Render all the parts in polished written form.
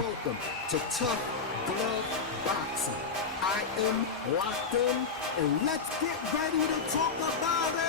welcome to Tough Glove Boxing. I am locked in, and let's get ready to talk about it!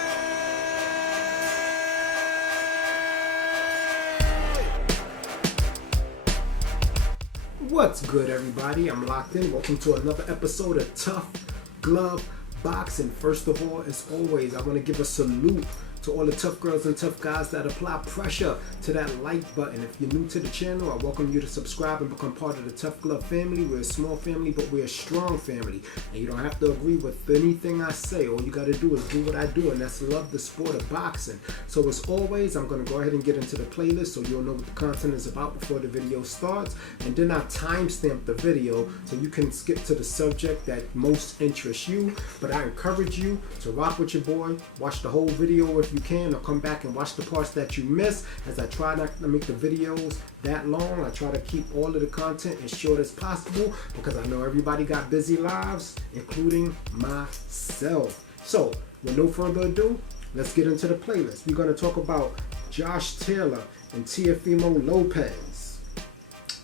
What's good, everybody? I'm locked in. Welcome to another episode of Tough Glove Boxing. First of all, as always, I want to give a salute to all the tough girls and tough guys that apply pressure to that like button. If you're new to the channel, I welcome you to subscribe and become part of the Tough Glove family. We're a small family, but we're a strong family. And you don't have to agree with anything I say. All you got to do is do what I do, and that's love the sport of boxing. So as always, I'm going to go ahead and get into the playlist so you'll know what the content is about before the video starts. And then I timestamp the video so you can skip to the subject that most interests you. But I encourage you to rock with your boy, watch the whole video if you can, or come back and watch the parts that you miss, as I try not to make the videos that long. I try to keep all of the content as short as possible because I know everybody got busy lives, including myself. So with no further ado, let's get into the playlist. We're going to talk about Josh Taylor and Teofimo Lopez.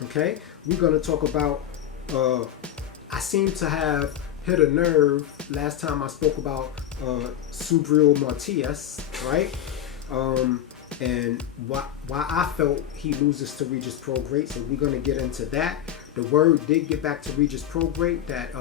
Okay, we're going to talk about I seem to have hit a nerve last time I spoke about Subriel Matias, right? And why I felt he loses to Regis Prograis. So we're gonna get into that. The word did get back to Regis Prograis that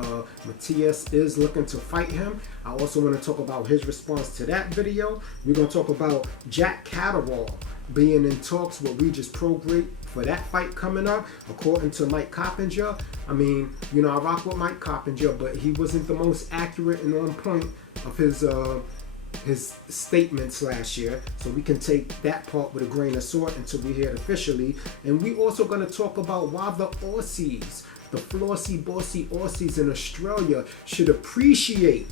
Matias is looking to fight him. I also want to talk about his response to that video. We're gonna talk about Jack Catterall being in talks with Regis Prograis for that fight coming up, according to Mike Coppinger. I mean, you know, I rock with Mike Coppinger, but he wasn't the most accurate and on point of his statements last year, so we can take that part with a grain of salt until we hear it officially. And we also going to talk about why the Aussies, the flossy bossy Aussies in Australia, should appreciate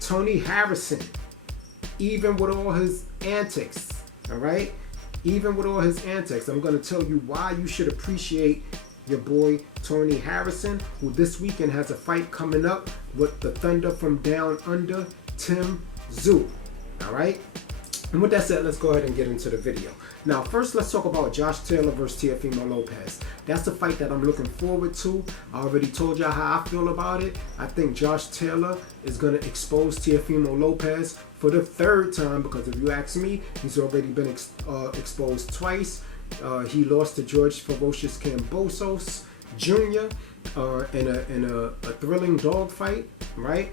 Toni Harrison, even with all his antics. All right, even with all his antics, I'm going to tell you why you should appreciate your boy Toni Harrison, who this weekend has a fight coming up with the Thunder from Down Under, Tszyu. All right, and with that said, let's go ahead and get into the video. Now, first, let's talk about Josh Taylor versus Teofimo Lopez. That's the fight that I'm looking forward to. I already told y'all how I feel about it. I think Josh Taylor is going to expose Teofimo Lopez for the third time, because if you ask me, he's already been exposed twice. He lost to George Ferocious Kambosos Jr. In a thrilling dogfight, right?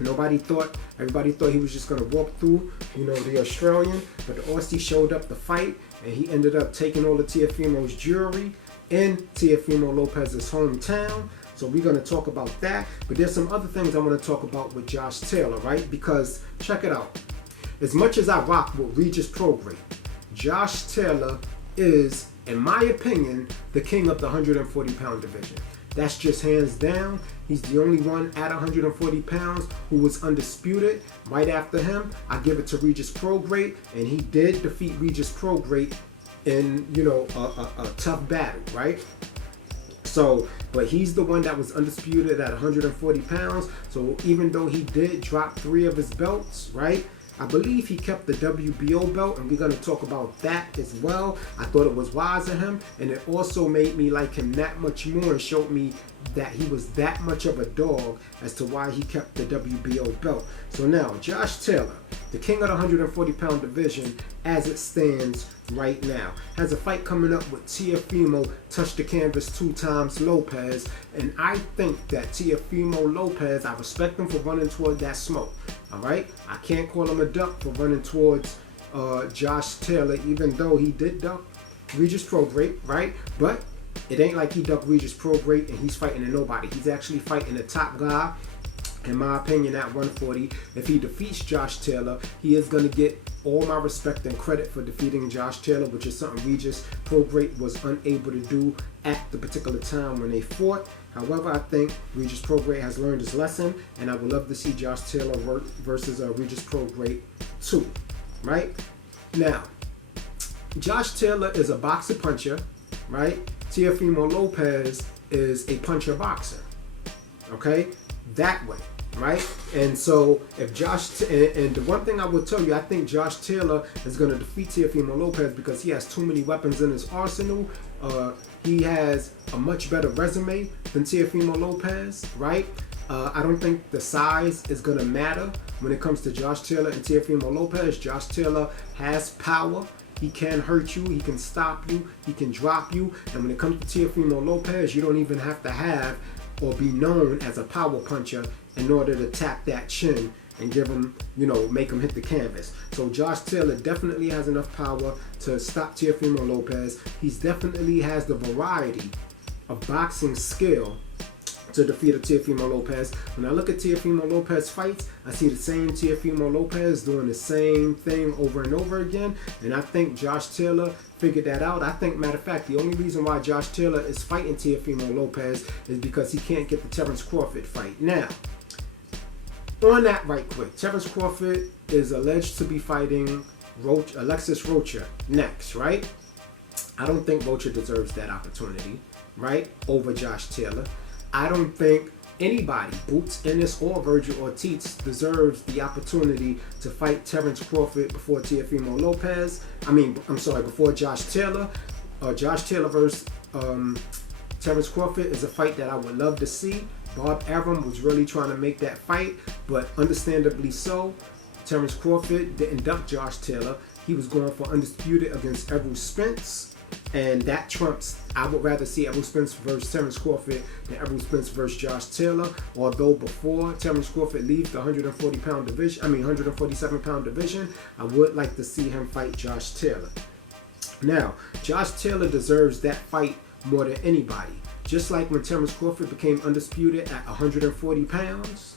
Everybody thought he was just going to walk through, you know, the Australian, but the Aussie showed up to fight, and he ended up taking all of Teofimo's jewelry in Teofimo Lopez's hometown. So we're going to talk about that, but there's some other things I want to talk about with Josh Taylor, right? Because check it out. As much as I rock with Regis Prograis, Josh Taylor is, in my opinion, the king of the 140-pound division. That's just hands down. He's the only one at 140 pounds who was undisputed. Right after him, I give it to Regis Prograis, and he did defeat Regis Prograis in, you know, a tough battle, right? So, but he's the one that was undisputed at 140 pounds. So even though he did drop 3 of his belts, right? I believe he kept the WBO belt, and we're going to talk about that as well. I thought it was wise of him, and it also made me like him that much more and showed me that he was that much of a dog as to why he kept the WBO belt. So now, Josh Taylor, the king of the 140-pound division as it stands right now, has a fight coming up with Teofimo Touch the Canvas 2 times Lopez, and I think that Teofimo Lopez, I respect him for running toward that smoke. All right, I can't call him a duck for running towards Josh Taylor, even though he did duck Regis Prograis, right? But it ain't like he ducked Regis Prograis and he's fighting a nobody. He's actually fighting a top guy, in my opinion, at 140. If he defeats Josh Taylor, he is going to get all my respect and credit for defeating Josh Taylor, which is something Regis Prograis was unable to do at the particular time when they fought. However, I think Regis Prograis has learned his lesson, and I would love to see Josh Taylor versus Regis Prograis too, right? Now, Josh Taylor is a boxer puncher, right? Teofimo Lopez is a puncher boxer, okay? That way. right? And so if and the one thing I will tell you, I think Josh Taylor is going to defeat Teofimo Lopez because he has too many weapons in his arsenal. He has a much better resume than Teofimo Lopez, right? I don't think the size is going to matter when it comes to Josh Taylor and Teofimo Lopez. Josh Taylor has power. He can hurt you. He can stop you. He can drop you. And when it comes to Teofimo Lopez, you don't even have to have or be known as a power puncher in order to tap that chin and give him, make him hit the canvas. So Josh Taylor definitely has enough power to stop Teofimo Lopez. He definitely has the variety of boxing skill to defeat a Teofimo Lopez. When I look at Teofimo Lopez fights, I see the same Teofimo Lopez doing the same thing over and over again. And I think Josh Taylor figured that out. I think, matter of fact, the only reason why Josh Taylor is fighting Teofimo Lopez is because he can't get the Terence Crawford fight. Now, on that right quick, Terence Crawford is alleged to be fighting Alexis Rocha next, right? I don't think Rocha deserves that opportunity, right, over Josh Taylor. I don't think anybody, Boots Ennis or Virgil Ortiz, deserves the opportunity to fight Terence Crawford before Teofimo Lopez. Before Josh Taylor. Josh Taylor versus Terence Crawford is a fight that I would love to see. Bob Arum was really trying to make that fight, but understandably so. Terence Crawford didn't duck Josh Taylor. He was going for undisputed against Errol Spence. And that trumps. I would rather see Errol Spence versus Terence Crawford than Errol Spence versus Josh Taylor. Although before Terence Crawford leaves the 147-pound division, I would like to see him fight Josh Taylor. Now, Josh Taylor deserves that fight more than anybody. Just like when Terence Crawford became undisputed at 140 pounds,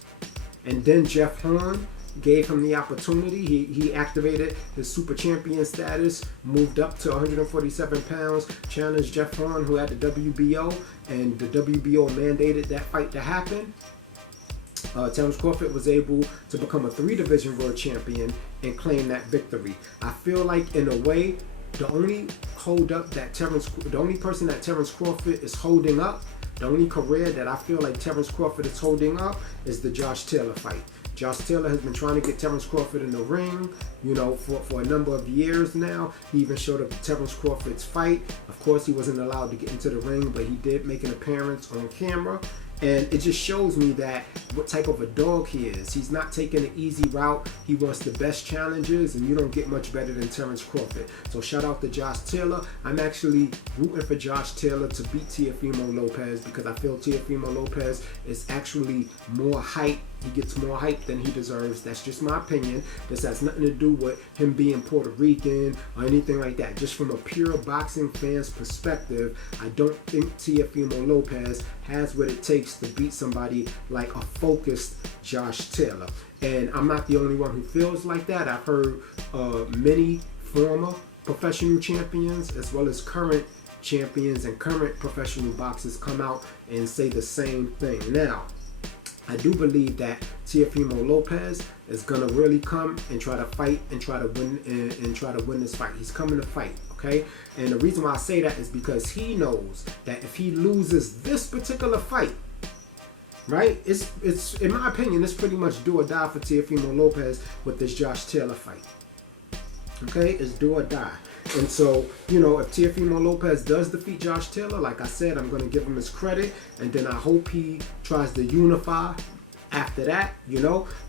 and then Jeff Horn gave him the opportunity. He activated his super champion status, moved up to 147 pounds, challenged Jeff Horn, who had the WBO, and the WBO mandated that fight to happen. Terence Crawford was able to become a 3-division world champion and claim that victory. I feel like, in a way, the only person that Terence Crawford is holding up, the only career that I feel like Terence Crawford is holding up, is the Josh Taylor fight. Josh Taylor has been trying to get Terence Crawford in the ring, for a number of years now. He even showed up at Terence Crawford's fight. Of course, he wasn't allowed to get into the ring, but he did make an appearance on camera. And it just shows me that what type of a dog he is. He's not taking an easy route. He wants the best challenges, and you don't get much better than Terence Crawford. So shout out to Josh Taylor. I'm actually rooting for Josh Taylor to beat Teofimo Lopez because I feel Teofimo Lopez is actually more hype. He gets more hype than he deserves. That's just my opinion. This has nothing to do with him being Puerto Rican or anything like that. Just from a pure boxing fan's perspective, I don't think Teofimo Lopez has what it takes to beat somebody like a focused Josh Taylor. And I'm not the only one who feels like that. I've heard many former professional champions as well as current champions and current professional boxers come out and say the same thing. Now, I do believe that Teofimo Lopez is gonna really come and try to fight and try to win and try to win this fight. He's coming to fight, okay? And the reason why I say that is because he knows that if he loses this particular fight, right? It's in my opinion, it's pretty much do or die for Teofimo Lopez with this Josh Taylor fight. Okay, it's do or die. And so, if Teofimo Lopez does defeat Josh Taylor, like I said, I'm going to give him his credit. And then I hope he tries to unify after that,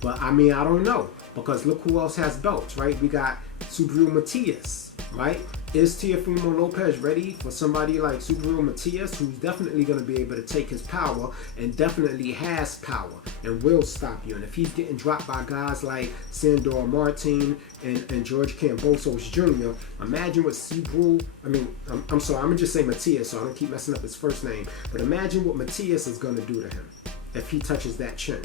But, I don't know. Because look who else has belts, right? We got Subriel Matias, right? Is Teofimo Lopez ready for somebody like Subriel Matias, who's definitely going to be able to take his power and definitely has power and will stop you? And if he's getting dropped by guys like Sandor Martin and George Kambosos Jr., imagine what Subriel, I'm sorry, I'm going to just say Matias so I don't keep messing up his first name. But imagine what Matias is going to do to him if he touches that chin.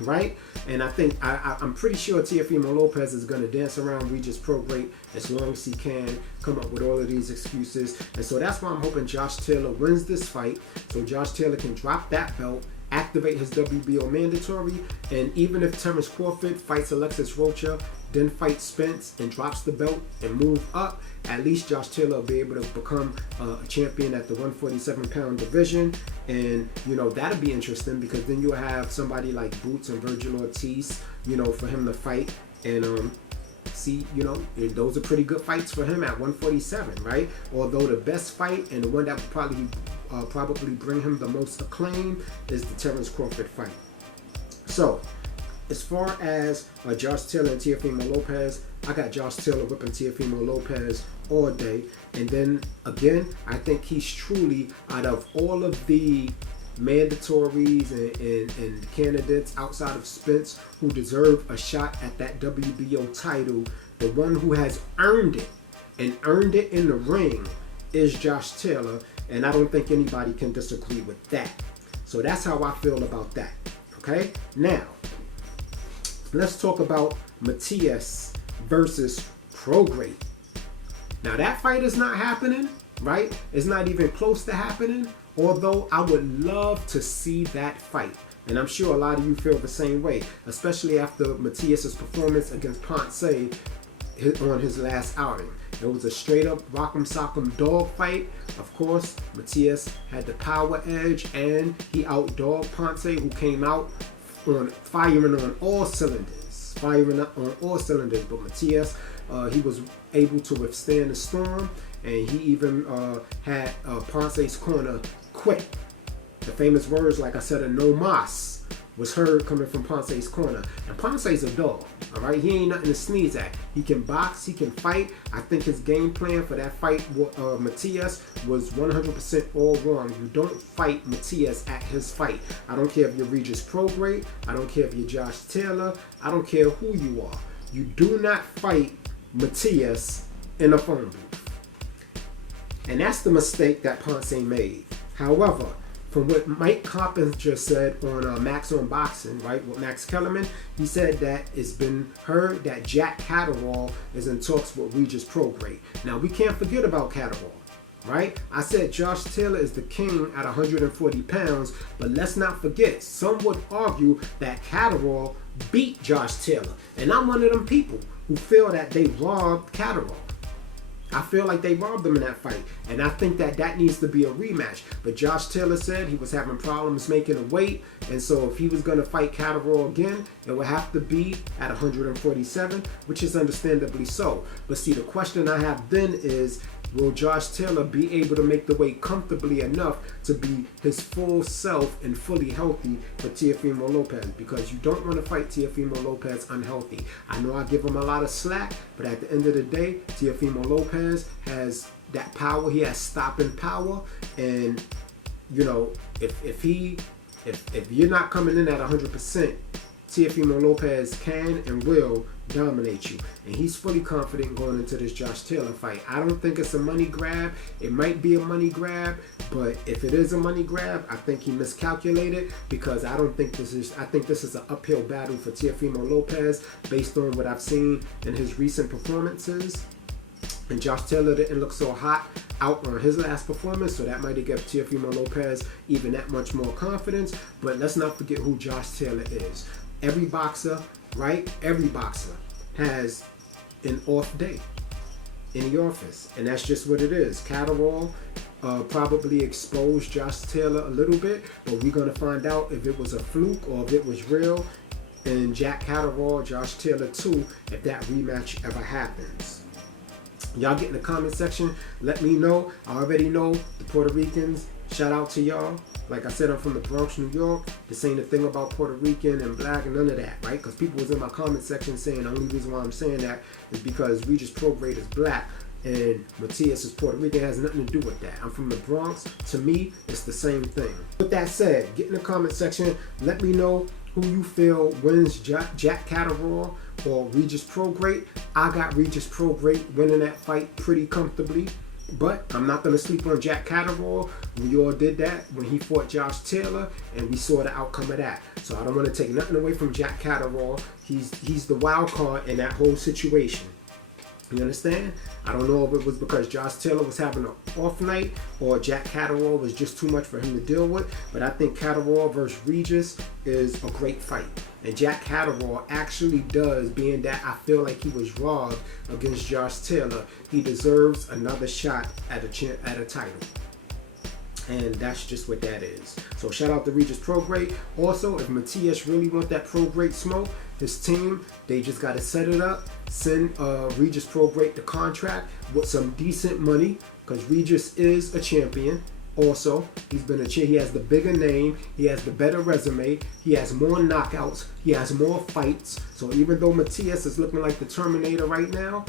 Right? And I think, I'm pretty sure Teofimo Lopez is going to dance around Regis Prograis as long as he can, come up with all of these excuses. And so that's why I'm hoping Josh Taylor wins this fight, so Josh Taylor can drop that belt activate his WBO mandatory, and even if Terence Crawford fights Alexis Rocha, then fights Spence and drops the belt and move up, at least Josh Taylor will be able to become a champion at the 147-pound division. And, you know, that'll be interesting because then you'll have somebody like Boots and Virgil Ortiz, you know, for him to fight. And see, you know, those are pretty good fights for him at 147, right? Although the best fight and the one that would probably bring him the most acclaim is the Terence Crawford fight. So, as far as Josh Taylor and Teofimo Lopez, I got Josh Taylor whipping Teofimo Lopez all day. And then again, I think he's truly, out of all of the mandatories and candidates outside of Spence who deserve a shot at that WBO title, the one who has earned it and earned it in the ring is Josh Taylor. And I don't think anybody can disagree with that. So that's how I feel about that. Okay? Now, let's talk about Matias versus Prograis. Now that fight is not happening, right? It's not even close to happening, although I would love to see that fight. And I'm sure a lot of you feel the same way, especially after Matias' performance against Ponce on his last outing. It was a straight up rock'em sock'em dog fight. Of course, Matias had the power edge and he outdogged Ponce, who came out firing on all cylinders. But Matias, he was able to withstand the storm, and he even had Ponce's corner quit. The famous words, like I said, no mas was heard coming from Ponce's corner. And Ponce's a dog, all right? He ain't nothing to sneeze at. He can box, he can fight. I think his game plan for that fight with Matias was 100% all wrong. You don't fight Matias at his fight. I don't care if you're Regis Prograis. I don't care if you're Josh Taylor. I don't care who you are. You do not fight Matias in a phone booth. And that's the mistake that Ponce made. However, from what Mike Coppins just said on Max on Boxing, right, with Max Kellerman, he said that it's been heard that Jack Catterall is in talks with Regis Prograis. Now, we can't forget about Catterall, right? I said Josh Taylor is the king at 140 pounds, but let's not forget, some would argue that Catterall beat Josh Taylor. And I'm one of them people who feel that they robbed Catterall. I feel like they robbed him in that fight, and I think that needs to be a rematch. But Josh Taylor said he was having problems making a weight, and so if he was going to fight Catterall again, it would have to be at 147, which is understandably so. But see, the question I have then is, will Josh Taylor be able to make the weight comfortably enough to be his full self and fully healthy for Teofimo Lopez? Because you don't want to fight Teofimo Lopez unhealthy. I know I give him a lot of slack, but at the end of the day, Teofimo Lopez has that power. He has stopping power, and you know, if you're not coming in at 100%, Teofimo Lopez can and will dominate you. And he's fully confident going into this Josh Taylor fight. I don't think it's a money grab. It might be a money grab, but if it is a money grab, I think he miscalculated, because I think this is an uphill battle for Teofimo Lopez based on what I've seen in his recent performances. And Josh Taylor didn't look so hot out on his last performance, so that might have given Teofimo Lopez even that much more confidence. But let's not forget who Josh Taylor is. Every boxer, right? Every boxer has an off day in the office, and that's just what it is. Catterall probably exposed Josh Taylor a little bit, but we're going to find out if it was a fluke or if it was real. And Jack Catterall, Josh Taylor too, if that rematch ever happens. Y'all get in the comment section, let me know. I already know the Puerto Ricans. Shout out to y'all. Like I said, I'm from the Bronx, New York. This ain't a thing about Puerto Rican and black and none of that, right? Because people was in my comment section saying the only reason why I'm saying that is because Regis Prograis is black and Matias is Puerto Rican. It has nothing to do with that. I'm from the Bronx. To me, it's the same thing. With that said, get in the comment section. Let me know who you feel wins, Jack Catterall or Regis Prograis. I got Regis Prograis winning that fight pretty comfortably. But I'm not going to sleep on Jack Catterall. We all did that when he fought Josh Taylor, and we saw the outcome of that. So I don't want to take nothing away from Jack Catterall. He's the wild card in that whole situation. You understand? I don't know if it was because Josh Taylor was having an off night or Jack Catterall was just too much for him to deal with. But I think Catterall versus Regis is a great fight. And Jack Catterall actually does, being that I feel like he was robbed against Josh Taylor, he deserves another shot at a title. And that's just what that is. So shout out to Regis Prograis. Also, if Matias really want that Prograis smoke, his team, they just got to set it up. Send Regis Prograis the contract with some decent money, because Regis is a champion. Also, he's been a champ. He has the bigger name. He has the better resume. He has more knockouts. He has more fights. So even though Matias is looking like the Terminator right now,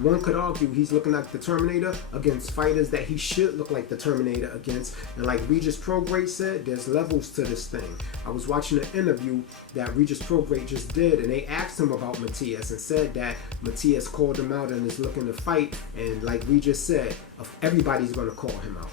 one could argue he's looking like the Terminator against fighters that he should look like the Terminator against. And like Regis Prograis said, there's levels to this thing. I was watching an interview that Regis Prograis just did, and they asked him about Matias and said that Matias called him out and is looking to fight. And like Regis said, everybody's going to call him out.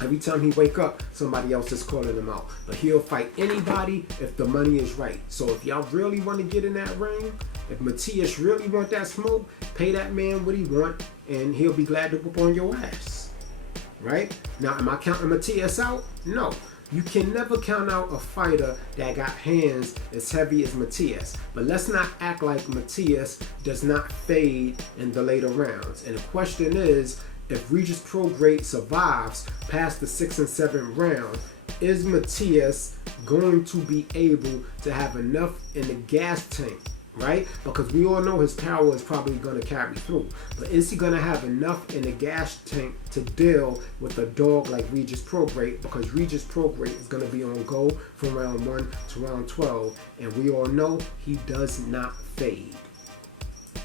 Every time he wake up, somebody else is calling him out. But he'll fight anybody if the money is right. So if y'all really want to get in that ring, if Matias really want that smoke, pay that man what he want, and he'll be glad to whoop on your ass. Right? Now, am I counting Matias out? No. You can never count out a fighter that got hands as heavy as Matias. But let's not act like Matias does not fade in the later rounds. And the question is, if Regis Prograis survives past the 6th and 7th round, is Matias going to be able to have enough in the gas tank, right? Because we all know his power is probably going to carry through. But is he going to have enough in the gas tank to deal with a dog like Regis Prograis? Because Regis Prograis is going to be on go from round 1 to round 12. And we all know he does not fade.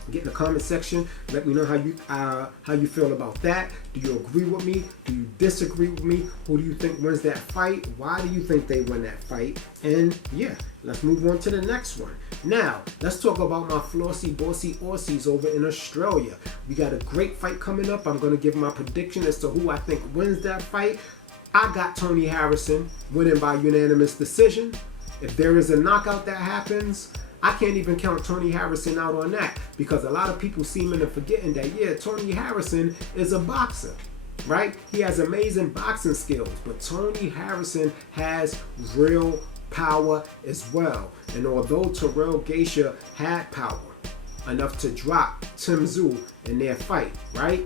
Get in the comment section. Let me know how you feel about that. Do you agree with me? Do you disagree with me? Who do you think wins that fight? Why do you think they win that fight? And yeah, let's move on to the next one. Now, let's talk about my Flossy Bossy Aussies over in Australia. We got a great fight coming up. I'm going to give my prediction as to who I think wins that fight. I got Toni Harrison winning by unanimous decision. If there is a knockout that happens, I can't even count Toni Harrison out on that, because a lot of people seeming to forgetting that, yeah, Toni Harrison is a boxer, right? He has amazing boxing skills, but Toni Harrison has real power as well. And although Terrell Gaethje had power enough to drop Tszyu in their fight, right?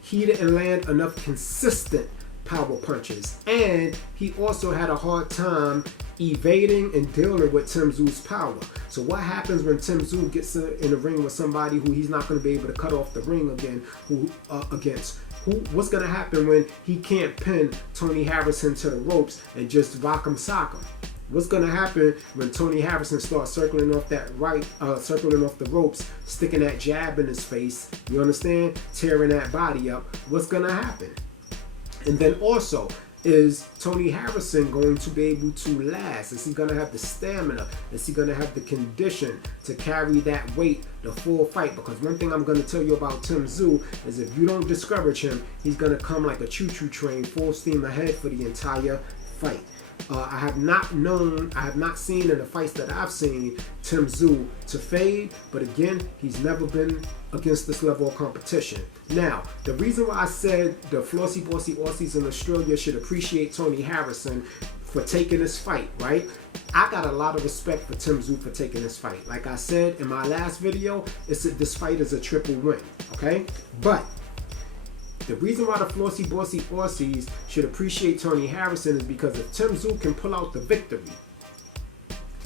He didn't land enough consistent power punches, and he also had a hard time evading and dealing with Tszyu's power. So what happens when Tszyu gets in the ring with somebody who he's not going to be able to cut off the ring again, what's going to happen when he can't pin Toni Harrison to the ropes and just rock him, sock him? What's going to happen when Toni Harrison starts circling off the ropes, sticking that jab in his face, you understand, tearing that body up? What's going to happen? And then also, is Toni Harrison going to be able to last? Is he going to have the stamina? Is he going to have the condition to carry that weight the full fight? Because one thing I'm going to tell you about Tszyu is if you don't discourage him, he's going to come like a choo-choo train, full steam ahead for the entire fight. I have not seen in the fights that I've seen Tszyu to fade, but again, he's never been against this level of competition. Now, the reason why I said the Flossy Bossy Aussies in Australia should appreciate Toni Harrison for taking this fight, right? I got a lot of respect for Tszyu for taking this fight. Like I said in my last video, this fight is a triple win, okay? But the reason why the Flossy Bossy Aussies should appreciate Toni Harrison is because if Tszyu can pull out the victory,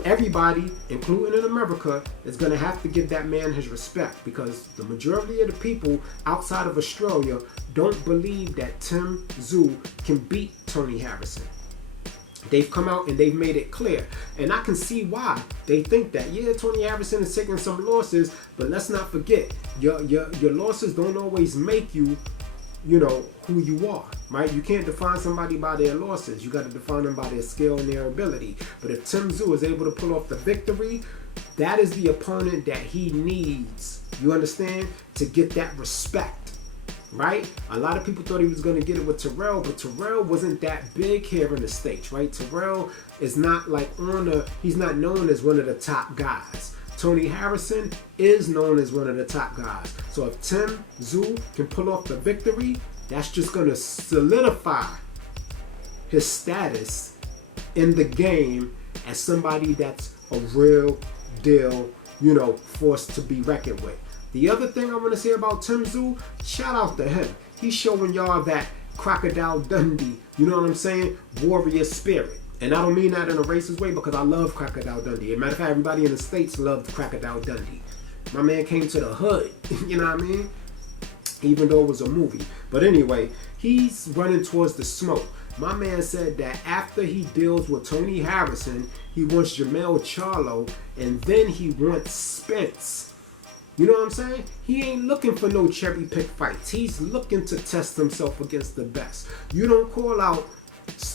everybody, including in America, is going to have to give that man his respect, because the majority of the people outside of Australia don't believe that Tszyu can beat Toni Harrison. They've come out and they've made it clear. And I can see why they think that. Yeah, Toni Harrison is taking some losses, but let's not forget, your losses don't always make you, who you are, right? You can't define somebody by their losses. You got to define them by their skill and their ability. But if Tszyu is able to pull off the victory, that is the opponent that he needs, you understand, to get that respect, right? A lot of people thought he was going to get it with Terrell, but Terrell wasn't that big here in the States, right? Terrell is not like he's not known as one of the top guys. Toni Harrison is known as one of the top guys. So if Tszyu can pull off the victory, that's just going to solidify his status in the game as somebody that's a real deal, you know, force to be reckoned with. The other thing I want to say about Tszyu, shout out to him. He's showing y'all that Crocodile Dundee, you know what I'm saying, warrior spirit. And I don't mean that in a racist way, because I love Crocodile Dundee. As a matter of fact, everybody in the States loved Crocodile Dundee. My man came to the hood, you know what I mean? Even though it was a movie. But anyway, he's running towards the smoke. My man said that after he deals with Toni Harrison, he wants Jermell Charlo, and then he wants Spence. You know what I'm saying? He ain't looking for no cherry pick fights. He's looking to test himself against the best. You don't call out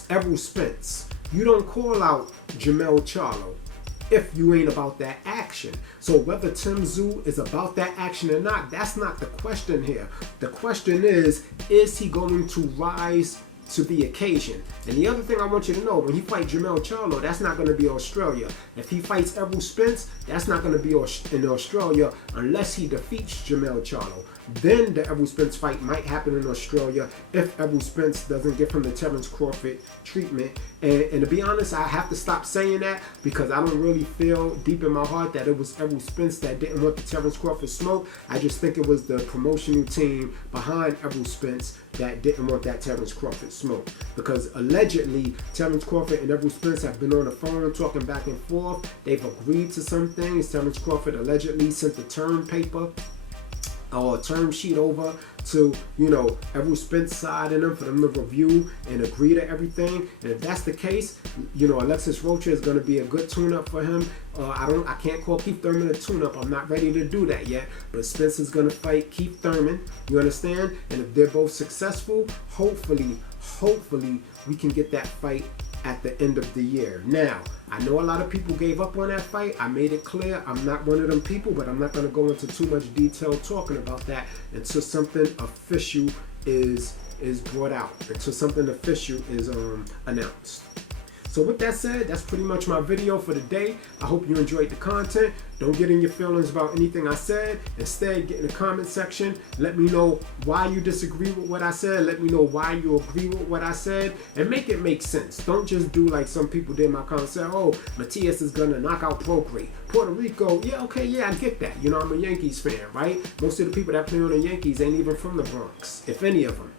Errol Spence. You don't call out Jermell Charlo if you ain't about that action. So whether Tszyu is about that action or not, that's not the question here. The question is he going to rise to the occasion? And the other thing I want you to know, when he fights Jermell Charlo, that's not going to be Australia. If he fights Errol Spence, that's not going to be in Australia unless he defeats Jermell Charlo. Then the Errol Spence fight might happen in Australia if Errol Spence doesn't give him the Terence Crawford treatment. And to be honest, I have to stop saying that because I don't really feel deep in my heart that it was Errol Spence that didn't want the Terence Crawford smoke. I just think it was the promotional team behind Errol Spence that didn't want that Terence Crawford smoke. Because allegedly, Terence Crawford and Errol Spence have been on the phone talking back and forth. They've agreed to some things. Terence Crawford allegedly sent the term paper or a term sheet over to, you know, Errol Spence side in them for them to review and agree to everything. And if that's the case, you know, Alexis Rocha is going to be a good tune-up for him. I can't call Keith Thurman a tune-up. I'm not ready to do that yet. But Spence is going to fight Keith Thurman. You understand? And if they're both successful, hopefully we can get that fight at the end of the year. Now, I know a lot of people gave up on that fight. I made it clear I'm not one of them people, but I'm not going to go into too much detail talking about that until something official is brought out, until something official is announced. So with that said, that's pretty much my video for the day. I hope you enjoyed the content. Don't get in your feelings about anything I said. Instead, get in the comment section. Let me know why you disagree with what I said. Let me know why you agree with what I said. And make it make sense. Don't just do like some people did in my comments. Say, oh, Matias is going to knock out Prograis. Puerto Rico, yeah, okay, yeah, I get that. You know, I'm a Yankees fan, right? Most of the people that play on the Yankees ain't even from the Bronx, if any of them.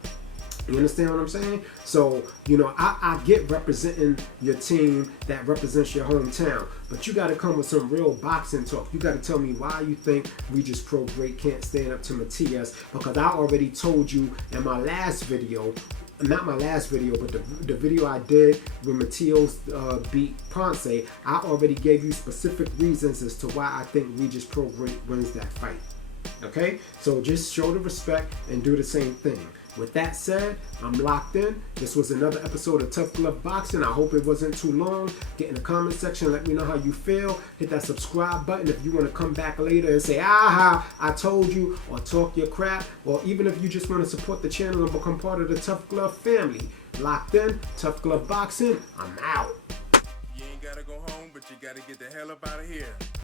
You understand what I'm saying? So, you know, I get representing your team that represents your hometown, but you got to come with some real boxing talk. You got to tell me why you think Regis Prograis can't stand up to Matias, because I already told you in my last video, not my last video, but the video I did when Matias beat Ponce, I already gave you specific reasons as to why I think Regis Prograis wins that fight. Okay? So just show the respect and do the same thing. With that said, I'm locked in. This was another episode of Tough Glove Boxing. I hope it wasn't too long. Get in the comment section. Let me know how you feel. Hit that subscribe button if you want to come back later and say, aha, I told you, or talk your crap. Or even if you just want to support the channel and become part of the Tough Glove family. Locked in, Tough Glove Boxing. I'm out. You ain't got to go home, but you got to get the hell up out of here.